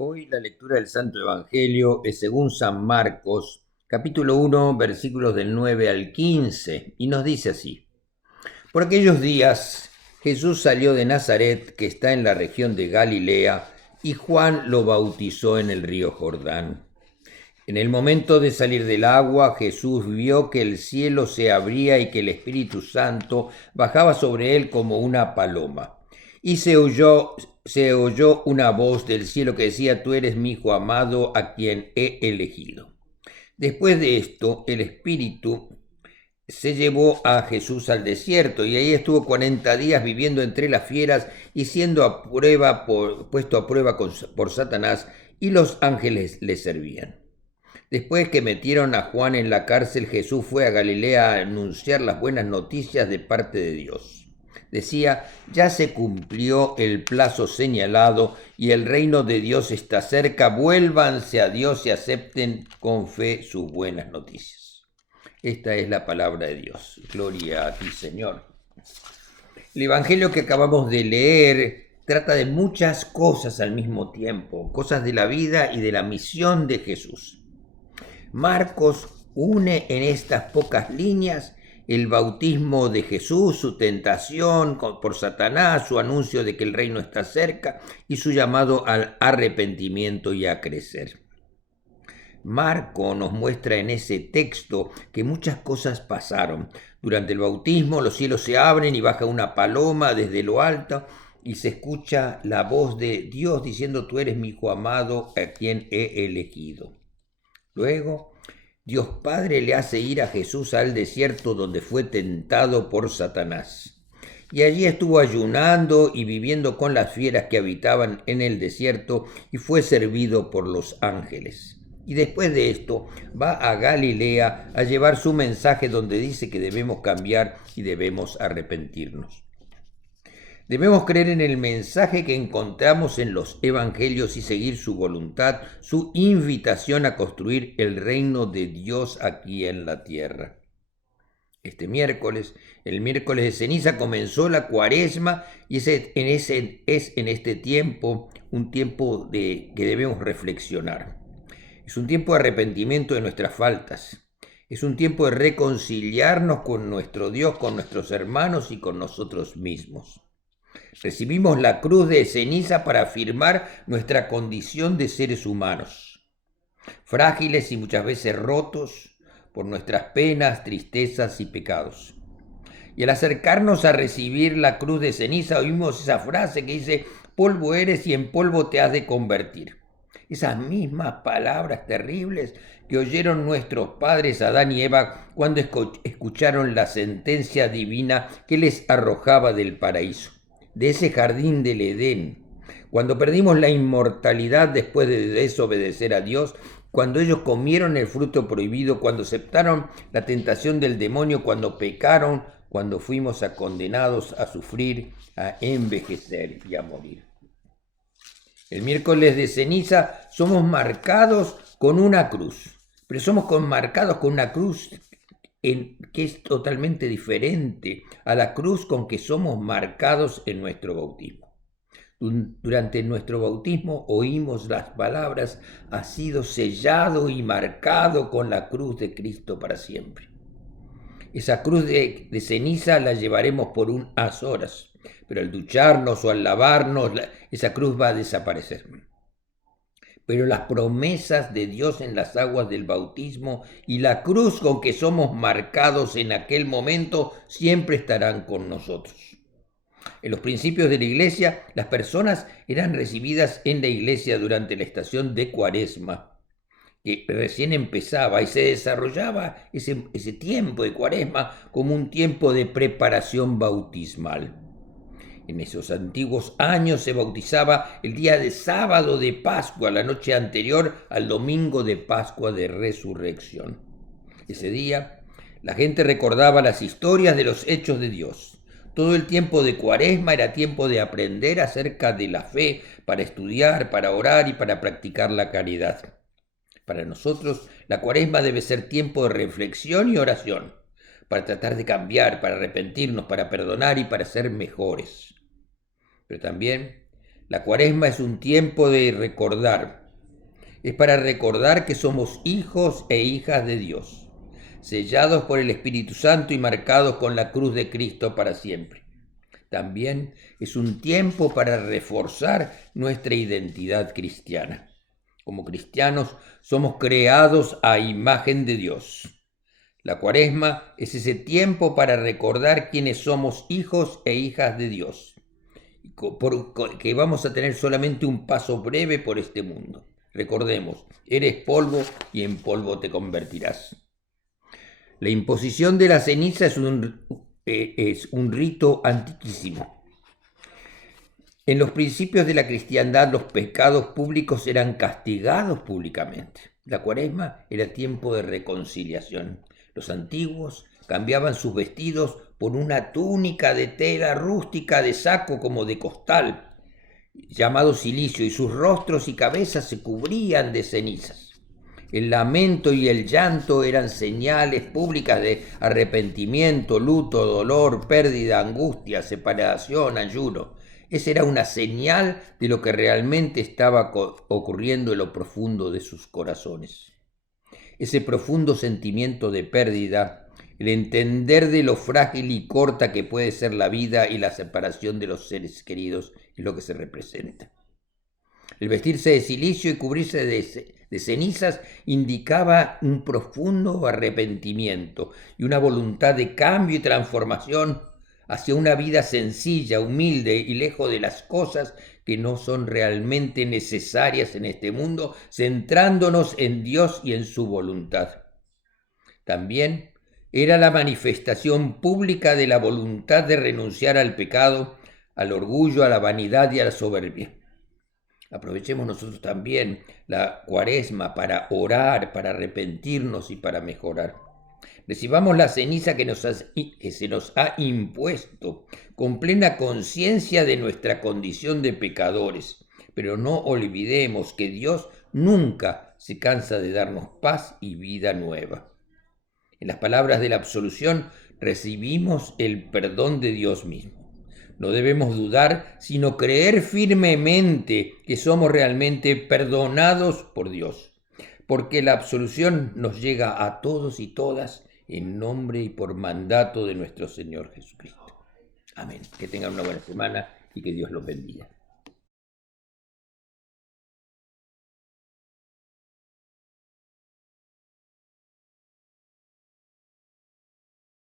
Hoy la lectura del Santo Evangelio es según San Marcos, capítulo 1, versículos del 9 al 15, y nos dice así. Por aquellos días Jesús salió de Nazaret, que está en la región de Galilea, y Juan lo bautizó en el río Jordán. En el momento de salir del agua, Jesús vio que el cielo se abría y que el Espíritu Santo bajaba sobre él como una paloma. Y se oyó una voz del cielo que decía: Tú eres mi Hijo amado, a quien he elegido. Después de esto, el Espíritu se llevó a Jesús al desierto, y ahí estuvo 40 días viviendo entre las fieras y siendo puesto a prueba por Satanás, y los ángeles le servían. Después que metieron a Juan en la cárcel, Jesús fue a Galilea a anunciar las buenas noticias de parte de Dios. Decía: ya se cumplió el plazo señalado y el reino de Dios está cerca. Vuélvanse a Dios y acepten con fe sus buenas noticias. Esta es la palabra de Dios. Gloria a ti, Señor. El Evangelio que acabamos de leer trata de muchas cosas al mismo tiempo, cosas de la vida y de la misión de Jesús. Marcos une en estas pocas líneas el bautismo de Jesús, su tentación por Satanás, su anuncio de que el reino está cerca y su llamado al arrepentimiento y a crecer. Marco nos muestra en ese texto que muchas cosas pasaron. Durante el bautismo los cielos se abren y baja una paloma desde lo alto y se escucha la voz de Dios diciendo: Tú eres mi Hijo amado, a quien he elegido. Luego, Dios Padre le hace ir a Jesús al desierto, donde fue tentado por Satanás. Y allí estuvo ayunando y viviendo con las fieras que habitaban en el desierto, y fue servido por los ángeles. Y después de esto va a Galilea a llevar su mensaje, donde dice que debemos cambiar y debemos arrepentirnos. Debemos creer en el mensaje que encontramos en los evangelios y seguir su voluntad, su invitación a construir el reino de Dios aquí en la tierra. Este miércoles, el miércoles de ceniza, comenzó la Cuaresma, y es en este tiempo un tiempo que debemos reflexionar. Es un tiempo de arrepentimiento de nuestras faltas. Es un tiempo de reconciliarnos con nuestro Dios, con nuestros hermanos y con nosotros mismos. Recibimos la cruz de ceniza para afirmar nuestra condición de seres humanos, frágiles y muchas veces rotos por nuestras penas, tristezas y pecados. Y al acercarnos a recibir la cruz de ceniza, oímos esa frase que dice: polvo eres y en polvo te has de convertir. Esas mismas palabras terribles que oyeron nuestros padres Adán y Eva cuando escucharon la sentencia divina que les arrojaba del paraíso, de ese jardín del Edén, cuando perdimos la inmortalidad después de desobedecer a Dios, cuando ellos comieron el fruto prohibido, cuando aceptaron la tentación del demonio, cuando pecaron, cuando fuimos condenados a sufrir, a envejecer y a morir. El miércoles de ceniza somos marcados con una cruz, pero somos marcados con una cruz que es totalmente diferente a la cruz con que somos marcados en nuestro bautismo. Durante nuestro bautismo oímos las palabras: ha sido sellado y marcado con la cruz de Cristo para siempre. Esa cruz de ceniza la llevaremos por unas horas, pero al ducharnos o al lavarnos, esa cruz va a desaparecer. Pero las promesas de Dios en las aguas del bautismo y la cruz con que somos marcados en aquel momento siempre estarán con nosotros. En los principios de la iglesia, las personas eran recibidas en la iglesia durante la estación de Cuaresma, que recién empezaba, y se desarrollaba ese tiempo de Cuaresma como un tiempo de preparación bautismal. En esos antiguos años se bautizaba el día de sábado de Pascua, la noche anterior al domingo de Pascua de Resurrección. Ese día la gente recordaba las historias de los hechos de Dios. Todo el tiempo de Cuaresma era tiempo de aprender acerca de la fe, para estudiar, para orar y para practicar la caridad. Para nosotros, la Cuaresma debe ser tiempo de reflexión y oración, para tratar de cambiar, para arrepentirnos, para perdonar y para ser mejores. Pero también La Cuaresma es un tiempo de recordar. Es para recordar que somos hijos e hijas de Dios, sellados por el Espíritu Santo y marcados con la cruz de Cristo para siempre. También es un tiempo para reforzar nuestra identidad cristiana. Como cristianos somos creados a imagen de Dios. La Cuaresma es ese tiempo para recordar quiénes somos hijos e hijas de Dios, que vamos a tener solamente un paso breve por este mundo. Recordemos, eres polvo y en polvo te convertirás. La imposición de la ceniza es un rito antiquísimo. En los principios de la cristiandad, los pecados públicos eran castigados públicamente. La Cuaresma era tiempo de reconciliación. Los antiguos cambiaban sus vestidos por una túnica de tela rústica de saco como de costal, llamado cilicio, y sus rostros y cabezas se cubrían de cenizas. El lamento y el llanto eran señales públicas de arrepentimiento, luto, dolor, pérdida, angustia, separación, ayuno. Esa era una señal de lo que realmente estaba ocurriendo en lo profundo de sus corazones. Ese profundo sentimiento de pérdida, el entender de lo frágil y corta que puede ser la vida y la separación de los seres queridos, es lo que se representa. El vestirse de cilicio y cubrirse de cenizas indicaba un profundo arrepentimiento y una voluntad de cambio y transformación hacia una vida sencilla, humilde y lejos de las cosas que no son realmente necesarias en este mundo, centrándonos en Dios y en su voluntad. También era la manifestación pública de la voluntad de renunciar al pecado, al orgullo, a la vanidad y a la soberbia. Aprovechemos nosotros también la Cuaresma para orar, para arrepentirnos y para mejorar. Recibamos la ceniza que se nos ha impuesto con plena conciencia de nuestra condición de pecadores, pero no olvidemos que Dios nunca se cansa de darnos paz y vida nueva. En las palabras de la absolución recibimos el perdón de Dios mismo. No debemos dudar, sino creer firmemente que somos realmente perdonados por Dios, porque la absolución nos llega a todos y todas en nombre y por mandato de nuestro Señor Jesucristo. Amén. Que tengan una buena semana y que Dios los bendiga.